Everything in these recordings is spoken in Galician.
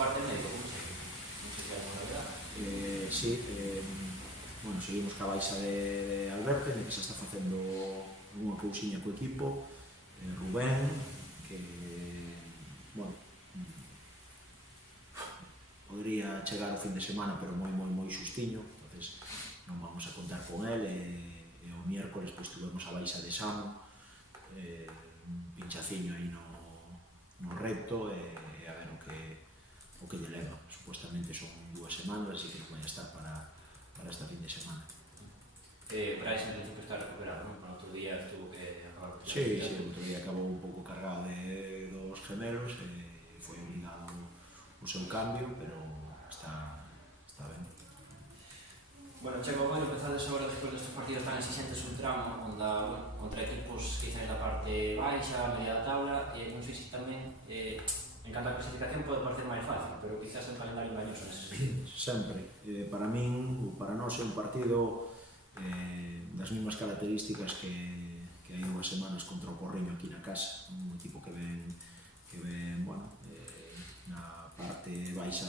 Parte médico, como sempre. Non sei se hai alguna novedade. Sí, bueno, seguimos ca baixa de Alberto, que se está facendo unha cousiña co equipo, Rubén, que, bueno, podría chegar o fin de semana, pero moi xustiño, entonces non vamos a contar con él, e o miércoles pois tuvemos a baixa de Samo, un pinchaciño aí no recto, e a ver o que lle leva. Supuestamente son 2 semanas, así que non vai a estar para esta fin de semana. Brais en principio está recuperado, non? Para outro día estuvo que acabar con Sí, o outro día acabou un pouco cargado dos gemelos, e foi obligado o seu cambio, pero está ben. Bueno, chega o ano, empezades agora despois destes partidos tan exigentes un tramo onde, contra equipos quizás da parte baixa, media da tabla, non sei se tamén en canto a clasificación pode parecer máis fácil, pero quizás el calendario engañoso nese sentido. Sempre. Para min, ou para nós, é un partido das mesmas características que hai 2 semanas contra o Porriño aquí na casa, un equipo que ven bueno, na parte baixa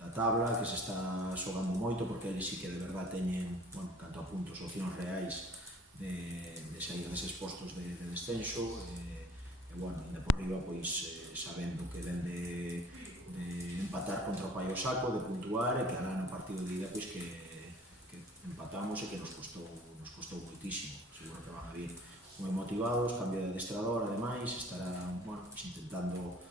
da tabla, que se está xogando moito, porque eles sí que de verdad teñen, bueno, canto a puntos, opcións reais de sair deses postos de descenso, e bueno, ainda por riba, pois, sabendo que ven de empatar contra o Paio Saco, de puntuar, e que agora no partido de ida, pois, que empatamos e que nos costou moitísimo. Seguro que van a vir moi motivados, cambio de adestrador, ademais, estarán, bueno, pois, intentando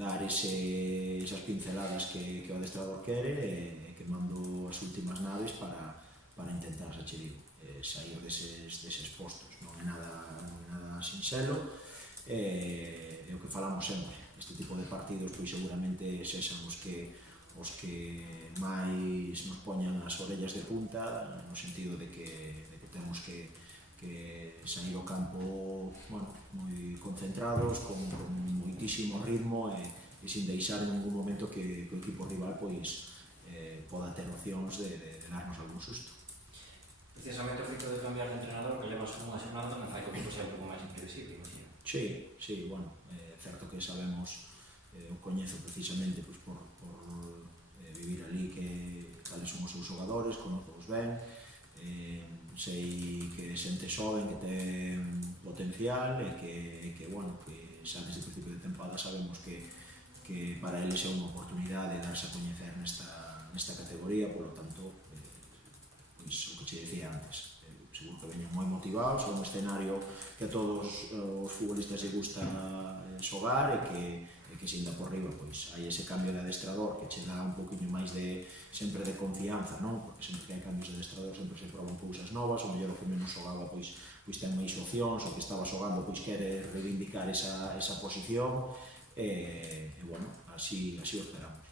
dar esas pinceladas que o adestrador quere, e quemando as últimas naves para intentar, xa che digo, sair deses postos. Non é nada sinxelo, e o que falamos sempre, este tipo de partidos pois seguramente sexan os que máis nos poñan as orellas de punta, no sentido de que temos que sair ao campo, bueno, moi concentrados, con moitísimo ritmo, e sin deixar en ningún momento que o equipo rival pois poda ter opcións de darnos algún susto. Precisamente o feito de cambiar de entrenador, que levas unha semana, tamén fai que o equipo sea un pouco máis imprevisible, imagino. Sí, bueno, é certo que sabemos, o coñezo precisamente pois, por vivir ali, que cales son os seus xogadores, conozco-os ben, sei que xente xoven que ten potencial, e que bueno, que xa desde o principio de tempada sabemos que para eles é unha oportunidade de darse a coñecer nesta categoría, polo tanto, pois o que che dicía antes, seguro que veñen moi motivados, é un escenario que a todos os futbolistas lle gusta xogar, e que se ainda por riba pois hai ese cambio de adestrador que che dá un poquinho máis sempre de confianza, non? Porque sempre que hai cambios de adestrador sempre se proban cousas novas, o mellor o que menos xogaba pois ten máis opcións, o que estaba xogando pois quere reivindicar esa posición, e bueno, así o esperamos.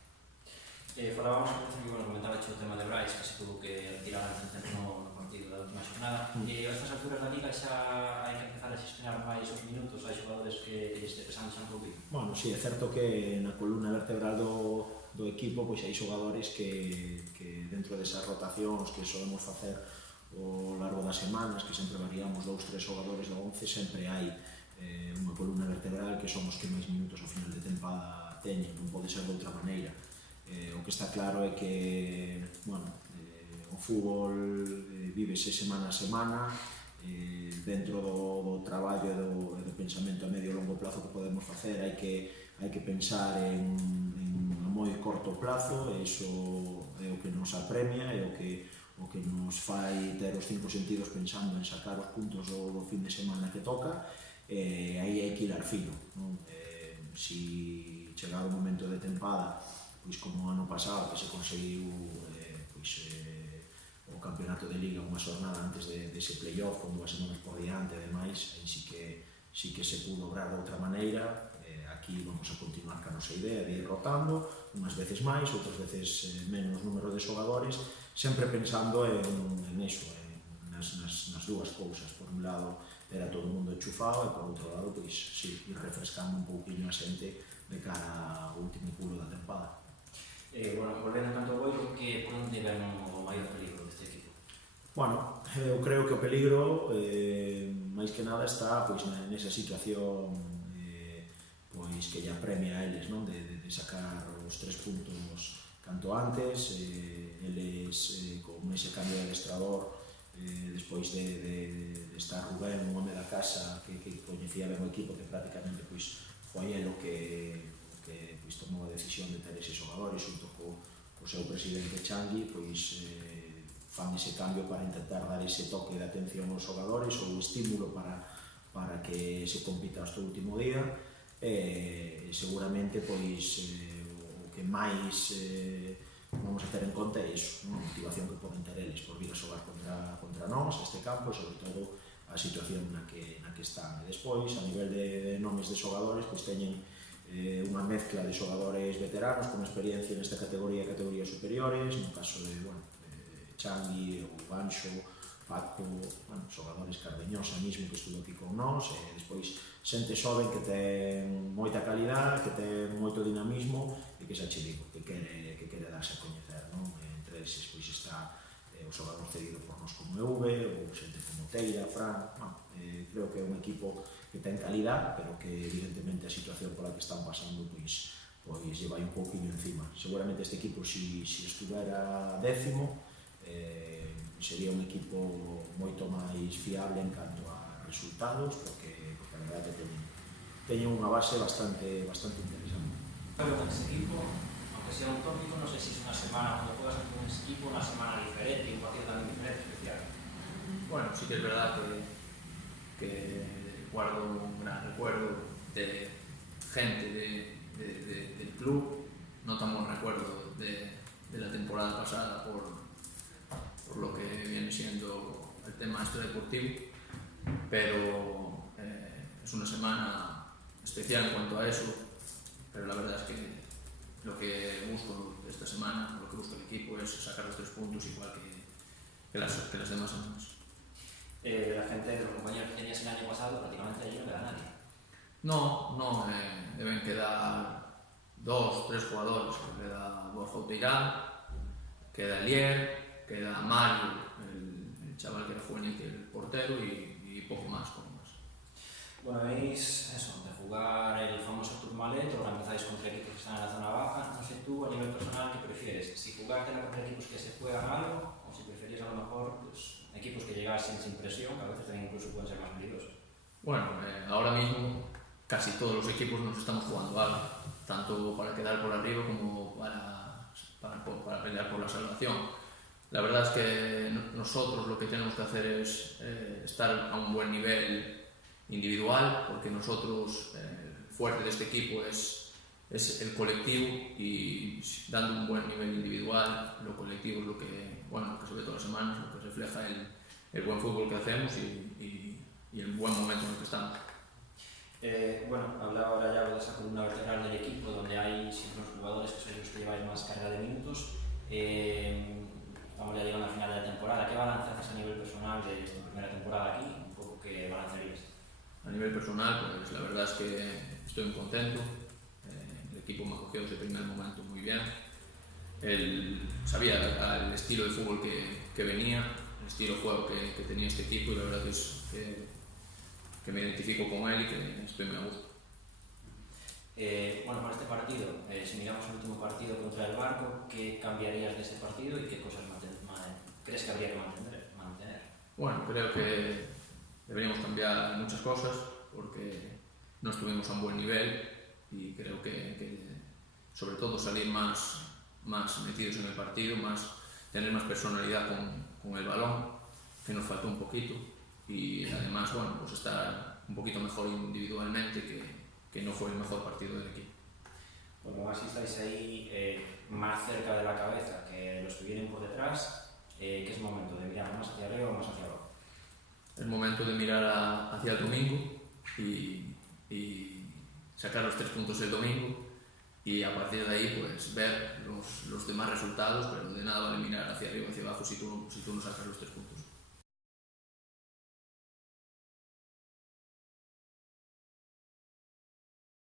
Falábamos ao principio, bueno, comentaba o tema de Brais, que se tuvo que retirar no partido da última xornada. A estas alturas da Liga xa hai que empezar a xestionar máis os minutos, hai xogadores que este pesando xa un pouquinho. Bueno, sí, é certo que na columna vertebral do equipo pois hai xogadores que dentro desas rotacións que solemos facer ao largo das semanas, que sempre variamos 2-3 xogadores do 11, sempre hai unha columna vertebral que son os que máis minutos ao final de tempada teñen, non pode ser de outra maneira. O que está claro é que, bueno, o fútbol vívese semana a semana, dentro do traballo e do pensamento a medio e longo plazo que podemos facer, hai que pensar en a moi corto plazo, e iso é o que nos apremia, e o que nos fai ter os 5 sentidos pensando en sacar os puntos do fin de semana que toca, e aí hai que hilar fino, non? Si chegado o momento de tempada, pois como o ano pasado, que se conseguiu o campeonato de Liga unha xornada antes dese playoff, con 2 semanas por diante, ademais, aí sí que se pudo obrar de outra maneira. Aquí vamos a continuar ca nosa idea de ir rotando, unhas veces máis, outras veces menos número de xogadores, sempre pensando en iso, nas dúas cousas. Por un lado, ter a todo o mundo enchufado, e por outro lado, pois, sí, ir refrescando un pouquinho a xente de cara ao último pulo da tempada. Bueno, volvendo tanto ao Boiro, que por onde ven o maior peligro deste equipo? Bueno, eu creo que o peligro, máis que nada, está pois nesa situación pois que lle apremia a eles, non? De sacar os 3 puntos canto antes, eles con ese cambio de adestrador, despois de estar Rubén, un home da casa que coñecía ben o equipo, que prácticamente pois foi el o que pois tomou a decisión de ter eses xogadores xunto co seu presidente Changui, pois fan ese cambio para intentar dar ese toque de atención aos xogadores ou estímulo para que se compita hasta o último día, e seguramente pois o que máis vamos a ter en conta é iso, a motivación que poden ter eles por vir a xogar contra nós, este campo, e sobre todo a situación na que están. E despois, a nivel de nomes de xogadores, pois teñen unha mezcla de xogadores veteranos con experiencia nesta categoría e categorías superiores, no caso de Changui, ou Banxo, Paco, xogadores, Cardeñosa mismo que estuvo aquí con nós, e despois xente xoven que ten moita calidad, que ten moito dinamismo e que xa che digo, que quere darse a coñecer, non? Entre eses pois está o xogador cedido por nós como EV, ou xente como Teira, Fran, creo que é un equipo que ten calidad, pero que evidentemente a situación pola que están pasando pois lleva un pouquinho encima. Seguramente este equipo, si estuvera 10º, sería un equipo moito máis fiable en canto a resultados, porque a verdade que teñen unha base bastante interesante. Pero con ese equipo, aunque sea un tópico, no sé si es una semana, cuando juegas con ese equipo, una semana diferente y un partido también diferente, especial. Bueno, sí que es verdad que guardo un gran recuerdo de gente del club, no tan buen recuerdo de la temporada pasada por lo que viene siendo el tema extradeportivo, pero es una semana especial en cuanto a eso, pero la verdad es que lo que busco esta semana, lo que busca el equipo es sacar los 3 puntos igual que las demás semanas. La gente de los compañeros que tenías el año pasado prácticamente allí no queda nadie. No, deben quedar 2, 3 jugadores, queda Borja Uteirán, queda Elier, queda Mario, el chaval que era juvenil, que era el portero, y poco más. Bueno, veis eso, de jugar el famoso Tourmalet, o empezáis contra equipos que están en la zona baja. No sé tú, a nivel personal, ¿qué prefieres? Si jugártela contra equipos que se juegan algo, o si preferís a lo mejor pues, equipos que llegasen sin presión, que a veces también incluso pueden ser más peligrosos. Bueno, ahora mismo casi todos los equipos nos estamos jugando algo, tanto para quedar por arriba como para pelear por la salvación. La verdad es que nosotros lo que tenemos que hacer es estar a un buen nivel individual, porque nosotros, el fuerte de este equipo es el colectivo, y dando un buen nivel individual, lo colectivo es lo que se ve todas las semanas, lo que refleja el buen fútbol que hacemos y el buen momento en el que estamos. Bueno, hablaba ahora ya de esa columna vertebral del equipo, donde hay siempre los jugadores que sois los que lleváis más carga de minutos. Estamos ya llegando al final de la temporada. ¿Qué balance haces a nivel personal de esta primera temporada aquí? Un poco qué balance harías. A nivel personal, pues la verdad es que estoy muy contento. El equipo me acogió desde el primer momento muy bien. Sabía el estilo de fútbol que venía, el estilo de juego que tenía este equipo, y la verdad es que me identifico con él y que estoy muy a gusto. Bueno, para este partido, si miramos el último partido contra el Barco, ¿qué cambiarías de ese partido y qué cosas crees que habría que mantener? Bueno, creo que deberíamos cambiar muchas cosas porque no estuvimos a un buen nivel, y creo que sobre todo salir más metidos en el partido, tener más personalidad con el balón, que nos faltó un poquito, y además pues estar un poquito mejor individualmente, que no fue el mejor partido del equipo. Bueno, así estáis ahí más cerca de la cabeza que los que vienen por detrás. ¿Qué es el momento de mirar más hacia arriba o más hacia abajo? Es momento de mirar hacia el domingo y sacar los 3 puntos el domingo, y a partir de ahí pues ver los demás resultados, pero de nada vale mirar hacia arriba o hacia abajo si tú no sacas los 3 puntos.